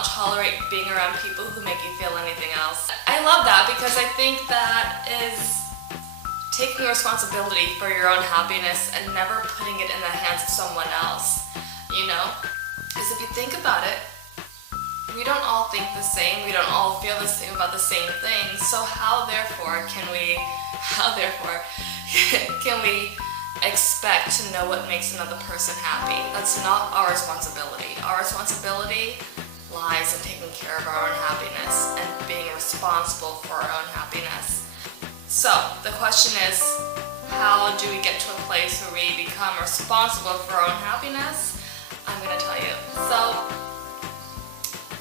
not tolerate being around people who make you feel anything else. I love that because I think that is taking responsibility for your own happiness and never putting it in the hands of someone else, you know? Because if you think about it, we don't all think the same, we don't all feel the same about the same things, so how therefore can we expect to know what makes another person happy? That's not our responsibility. Our responsibility lies in taking care of our own happiness and being responsible for our own happiness. So the question is, how do we get to a place where we become responsible for our own happiness? I'm going to tell you. So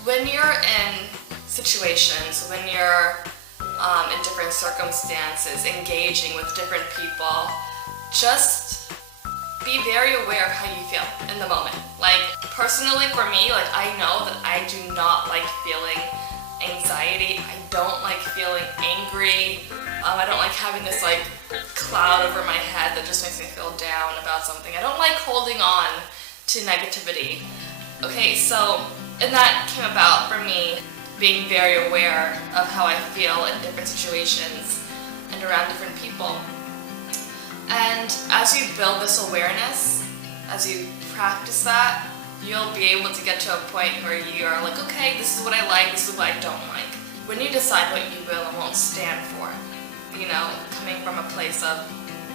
when you're in situations, when you're in different circumstances, engaging with different people, just be very aware of how you feel in the moment. Like personally for me, like I know that I do not like feeling anxiety. I don't like feeling angry. I don't like having this like cloud over my head that just makes me feel down about something. I don't like holding on to negativity. Okay, so and that came about for me being very aware of how I feel in different situations and around different people. And as you build this awareness, as you practice that, you'll be able to get to a point where you are like, okay, this is what I like, this is what I don't like. When you decide what you will and won't stand for, you know, coming from a place of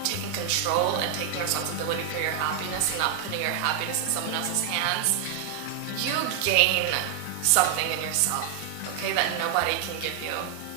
taking control and taking responsibility for your happiness and not putting your happiness in someone else's hands, you gain something in yourself, okay, that nobody can give you.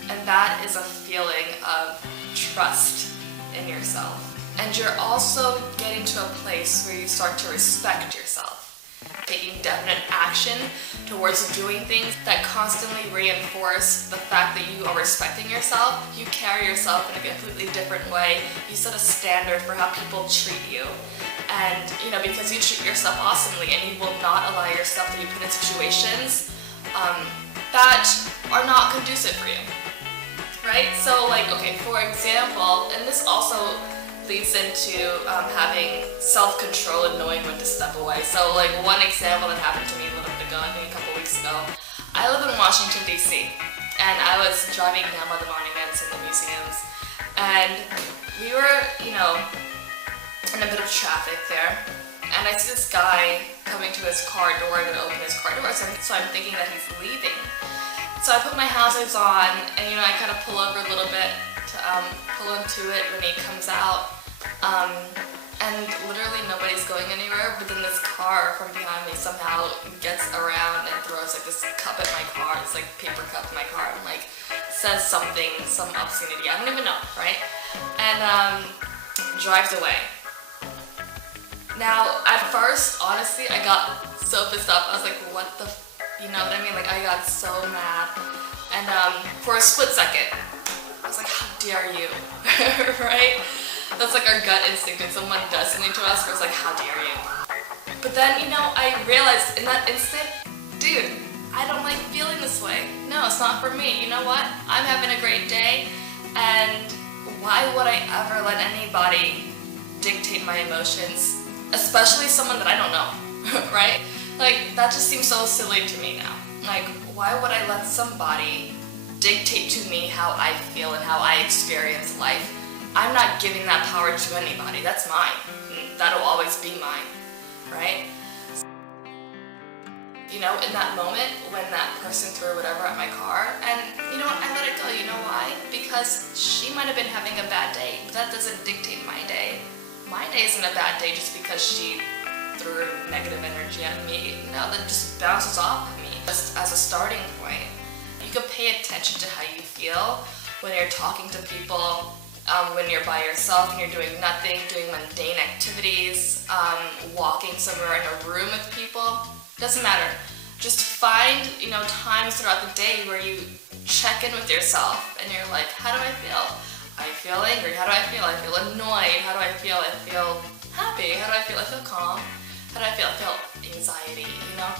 And that is a feeling of trust in yourself. And you're also getting to a place where you start to respect yourself, taking definite action towards doing things that constantly reinforce the fact that you are respecting yourself. You carry yourself in a completely different way. You set a standard for how people treat you. And, you know, because you treat yourself awesomely and you will not allow yourself to be put in situations that are not conducive for you, right? So, like, okay, for example, and this also leads into having self-control and knowing when to step away. So, like, one example that happened to me a little bit ago, I think a couple weeks ago, I live in Washington, D.C., and I was driving down by the monuments and the museums, and we were, you know, in a bit of traffic there, and I see this guy coming to his car door to open his car door, so I'm thinking that he's leaving. So I put my hazards on, and, you know, I kind of pull over a little bit to pull into it when he comes out. And literally nobody's going anywhere, but then this car from behind me somehow gets around and throws like this cup at my car. It's like paper cup in my car and like says something, some obscenity, I don't even know, right? And drives away. Now, at first, honestly, I got so pissed off. I was like, what the, you know what I mean? Like, I got so mad. And for a split second, I was like, how dare you, right? That's like our gut instinct when someone does something to us, we're just like, how dare you? But then, you know, I realized in that instant, dude, I don't like feeling this way. No, it's not for me. You know what? I'm having a great day, and why would I ever let anybody dictate my emotions, especially someone that I don't know, right? Like, that just seems so silly to me now. Like, why would I let somebody dictate to me how I feel and how I experience life? I'm not giving that power to anybody. That's mine. That'll always be mine, right? You know, in that moment when that person threw whatever at my car, and you know what, I let it go. You know why? Because she might have been having a bad day, but that doesn't dictate my day. My day isn't a bad day just because she threw negative energy at me. No, that just bounces off of me. Just as a starting point, you can pay attention to how you feel when you're talking to people, when you're by yourself and you're doing nothing, doing mundane activities, walking somewhere in a room with people. Doesn't matter. Just find, you know, times throughout the day where you check in with yourself and you're like, how do I feel? I feel angry. How do I feel? I feel annoyed. How do I feel? I feel happy. How do I feel? I feel calm. How do I feel? I feel anxiety, you know?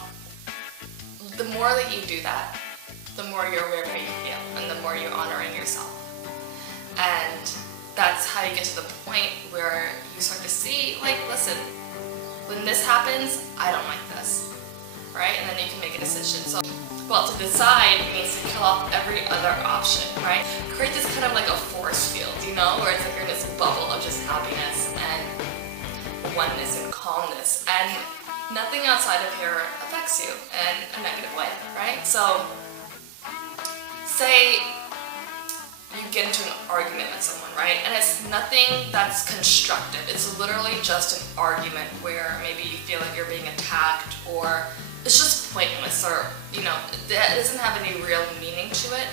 The more that you do that, the more you're aware of how you feel and the more you're honoring yourself. And that's how you get to the point where you start to see, like, listen, when this happens, I don't like this, right? And then you can make a decision. So Well, to decide means to kill off every other option, right? Create this kind of like a force field, you know, where it's like you're in this bubble of just happiness and oneness and calmness, and nothing outside of here affects you in a negative way, right? So, say you get into an argument with someone, right? And it's nothing that's constructive. It's literally just an argument where maybe you feel like you're being attacked, or it's just pointless, or, you know, it doesn't have any real meaning to it.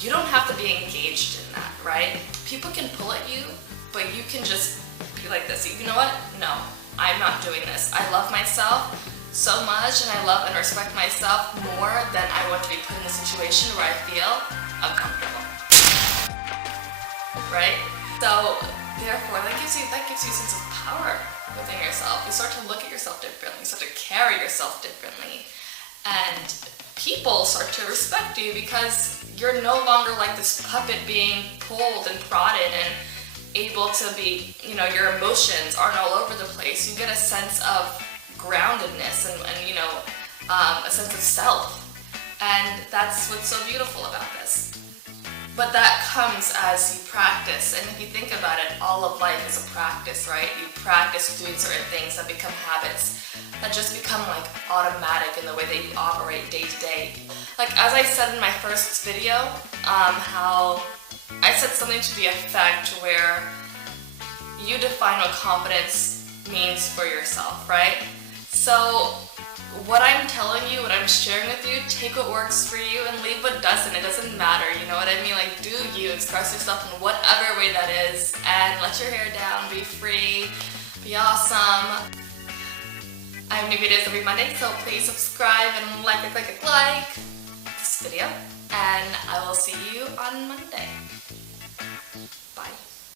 You don't have to be engaged in that, right? People can pull at you, but you can just be like this. You know what? No, I'm not doing this. I love myself so much, and I love and respect myself more than I want to be put in a situation where I feel uncomfortable. Right? So therefore, that gives you a sense of power within yourself. You start to look at yourself differently. You start to carry yourself differently, and people start to respect you because you're no longer like this puppet being pulled and prodded and able to be, you know, your emotions aren't all over the place. You get a sense of groundedness and you know, a sense of self, and that's what's so beautiful about this. But that comes as you practice, and if you think about it, all of life is a practice, right? You practice doing certain things that become habits, that just become like automatic in the way that you operate day to day. Like as I said in my first video, how I said something to the effect where you define what confidence means for yourself, right? So what I'm telling you, what I'm sharing with you, take what works for you and leave what doesn't. It doesn't matter, you know what I mean? Like, do you, express yourself in whatever way that is, and let your hair down, be free, be awesome. I have new videos every Monday, so please subscribe and like this video, and I will see you on Monday.